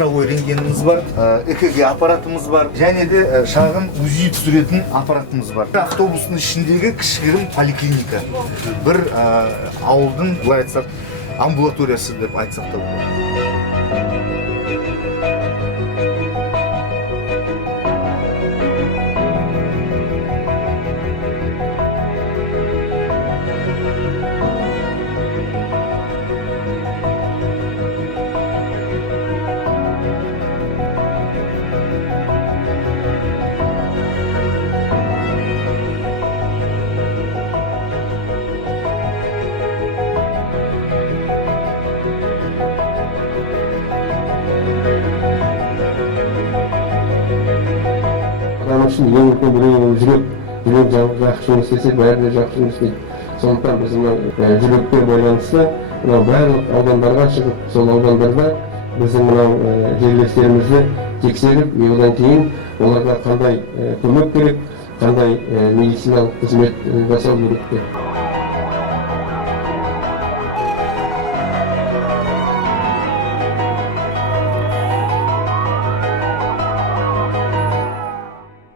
цифровой рентгеніміз бар, ЭКГ аппаратымыз бар, және де шағын УЗИ түсіретін аппаратымыз бар. Автобустың ішіндегі кішігірім поликлиника. Бір ауылдың, былай айтсақ, амбулаториясы деп айтсақ та болады. Адам үшін ең үлкен біреу жүрек жақсы жұмыс істесе, бәрі де жақсы жұмыс істейді. Сондықтан біз мынау жүрекке байланысты мынау барлық аудандарға шығып, сол аудандарда біздің мынау жерлестерімізді тексеріп, одан кейін оларға қандай көмек керек, қандай медициналық қызмет жасау керек деп.